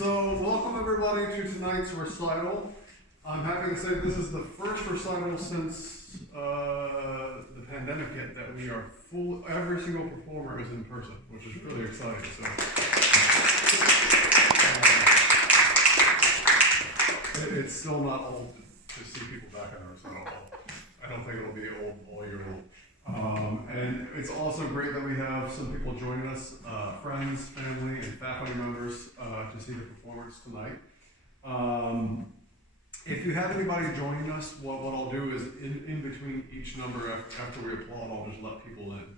So, welcome everybody to tonight's recital. I'm happy to say this is the first recital since the pandemic hit that we are full. Every single performer is in person, which is really exciting. So, it's still not old to see people back in our recital. I don't think it'll be old all year long. And it's also great that we have some people joining us, friends, family, and faculty members to see the performance tonight. If you have anybody joining us, what I'll do is in between each number after we applaud, I'll just let people in.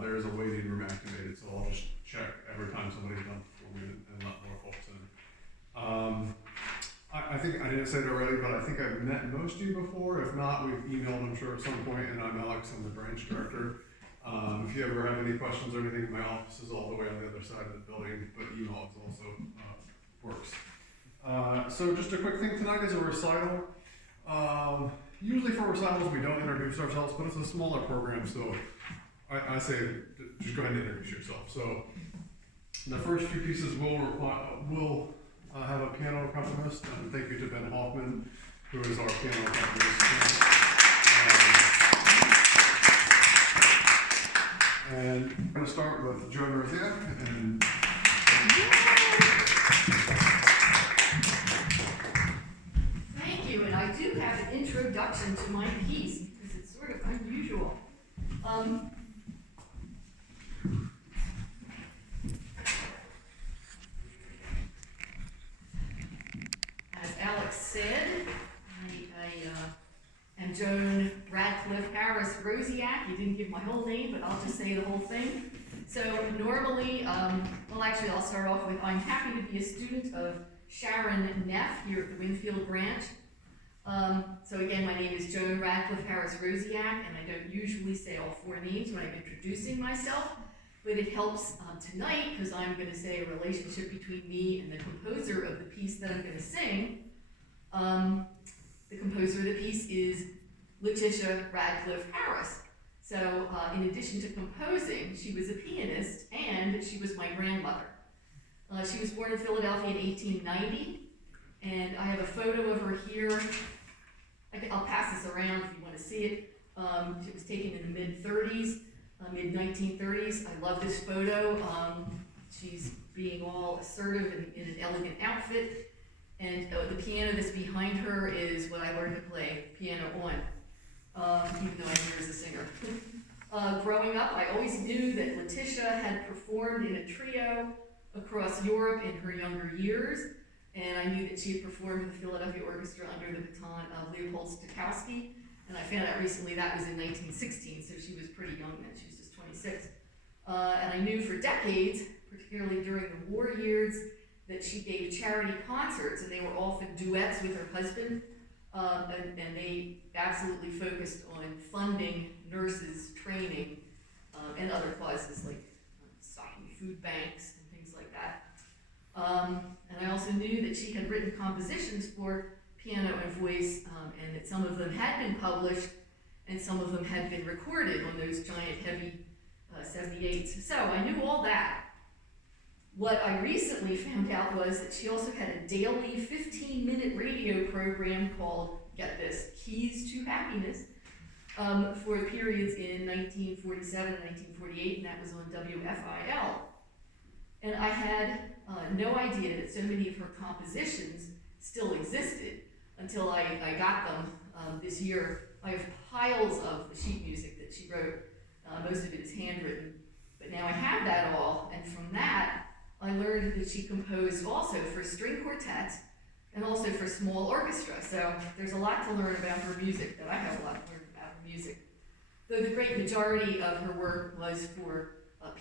There is a waiting room activated, so I'll just check every time somebody's done performing and let more folks in. I think I didn't say it already, but I think I've met most of you before. If not, we've emailed, I'm sure, at some point, and I'm Alex, I'm the branch director. If you ever have any questions or anything, my office is all the way on the other side of the building, but email also works. So just a quick thing, tonight is a recital. Usually for recitals we don't introduce ourselves, but it's a smaller program, so I say just go ahead and introduce yourself. So the first few pieces will have a piano accompanist, and thank you to Ben Hoffman, who is our piano accompanist. And I'm going to start with Joan Rosiak. Thank you, and I do have an introduction to my piece because it's sort of unusual. As Alex said, I am Joan Radcliffe Harris Rosiak. You didn't give my whole name, but I'll just say the whole thing. So normally, actually I'll start off with, I'm happy to be a student of Sharon Neff here at the Winfield branch. So again, my name is Joan Radcliffe Harris Rosiak, and I don't usually say all four names when I'm introducing myself, but it helps tonight because I'm going to say a relationship between me and the composer of the piece that I'm going to sing. The composer of the piece is Letitia Radcliffe Harris. So in addition to composing, she was a pianist and she was my grandmother. She was born in Philadelphia in 1890, and I have a photo of her here. I'll pass this around if you want to see it. It was taken in the mid-30s, mid-1930s. I love this photo. She's being all assertive in an elegant outfit. And the piano that's behind her is what I learned to play piano on, even though I'm here as a singer. Growing up, I always knew that Letitia had performed in a trio across Europe in her younger years, and I knew that she had performed with the Philadelphia Orchestra under the baton of Leopold Stokowski, and I found out recently that was in 1916, so she was pretty young then, she was just 26. And I knew for decades, particularly during the war years, that she gave charity concerts, and they were often duets with her husband, and they absolutely focused on funding nurses' training and other causes like stocking food banks and things like that. And I also knew that she had written compositions for piano and voice, and that some of them had been published and some of them had been recorded on those giant heavy 78s. So I knew all that. What I recently found out was that she also had a daily 15-minute radio program called, get this, Keys to Happiness, for periods in 1947 and 1948, and that was on WFIL. And I had no idea that so many of her compositions still existed until I got them this year. I have piles of the sheet music that she wrote. Most of it is handwritten, but now I have that all, and from that, I learned that she composed also for string quartets and also for small orchestra. So there's a lot to learn about her music, that I have a lot to learn about her music. Though the great majority of her work was for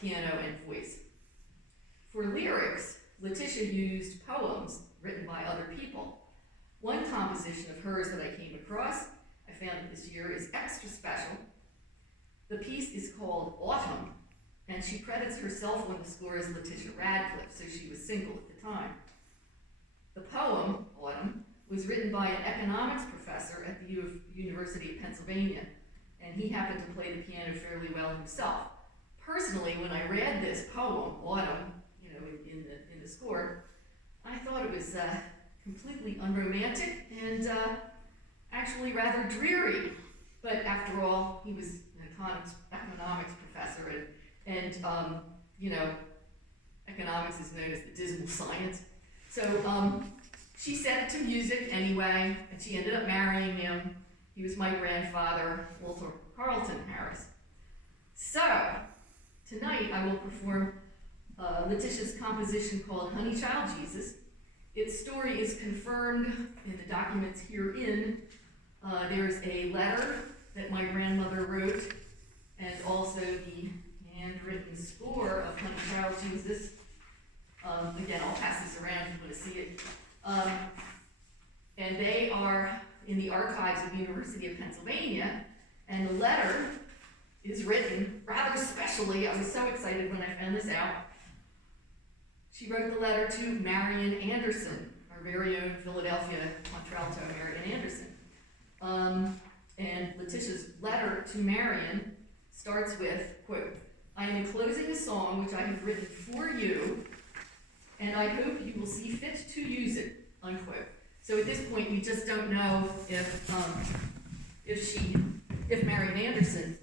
piano and voice. For lyrics, Letitia used poems written by other people. One composition of hers that I came across, I found it this year, is extra special. The piece is called Autumn, and she credits herself on the score as Letitia Radcliffe, so she was single at the time. The poem, Autumn, was written by an economics professor at the University of Pennsylvania, and he happened to play the piano fairly well himself. Personally, when I read this poem, Autumn, in the score, I thought it was completely unromantic and actually rather dreary. But after all, he was an economics professor, and you know, economics is known as the dismal science. So she set it to music anyway, and she ended up marrying him. He was my grandfather, Walter Carlton Harris. So tonight I will perform Letitia's composition called Honey Chile Jesus. Its story is confirmed in the documents herein. There's a letter that my grandmother wrote, and also the handwritten score of Honey Chile Jesus. Again, I'll pass this around if you want to see it. And they are in the archives of the University of Pennsylvania, and the letter is written rather specially. I was so excited when I found this out. She wrote the letter to Marian Anderson, our very own Philadelphia contralto, Marian Anderson. And Letitia's letter to Marian starts with, quote, "I am enclosing a song which I have written for you, and I hope you will see fit to use it," unquote. So at this point, we just don't know if Marian Anderson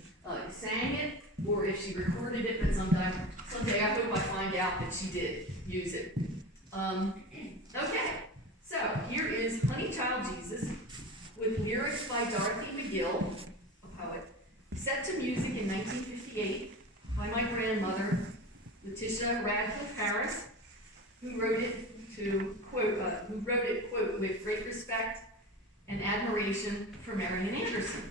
sang it or if she recorded it, but someday I hope I find out that she did use it. Okay, so here is Honey Chile Jesus with lyrics by Dorothy McGill, a poet, set to music in 1958 by my grandmother, Letitia Radcliffe Harris, who wrote it quote, with great respect and admiration for Marian Anderson.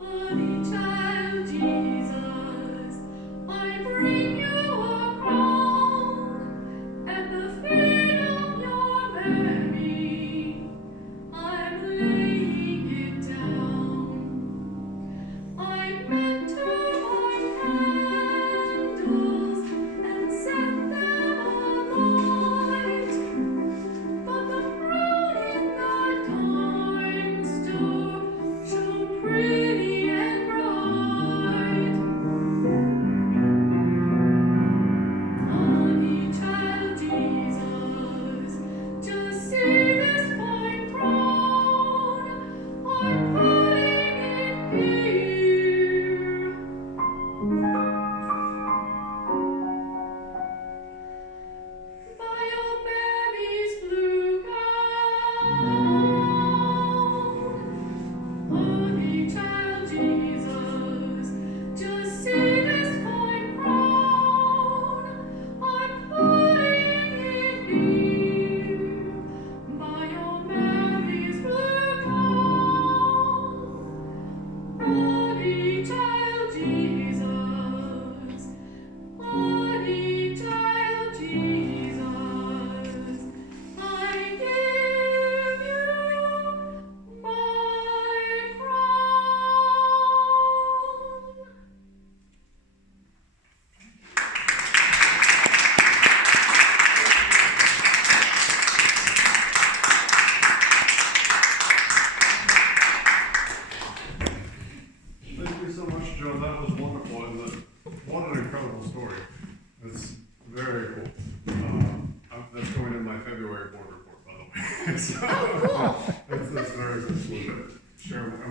Honey Chile Jesus, I bring you a crown at the feet of your Mary. I'm laying it down. I meant to light candles and set them alight, but the crown in the time store shone pretty and bright. Honey Chile Jesus, just see this fine crown. I'm putting it here. By your mammy's blue gown. Honey Chile Jesus, just see this fine crown. I'm putting it here. By your mammy's blue gown. Honey Chile Jesus, Honey Chile Jesus, I give you my crown. Thank you so much, Joe. That was wonderful, and what an incredible story. It's very cool. That's going in my February board report, by the way. So, Oh, cool. that's very cool. Share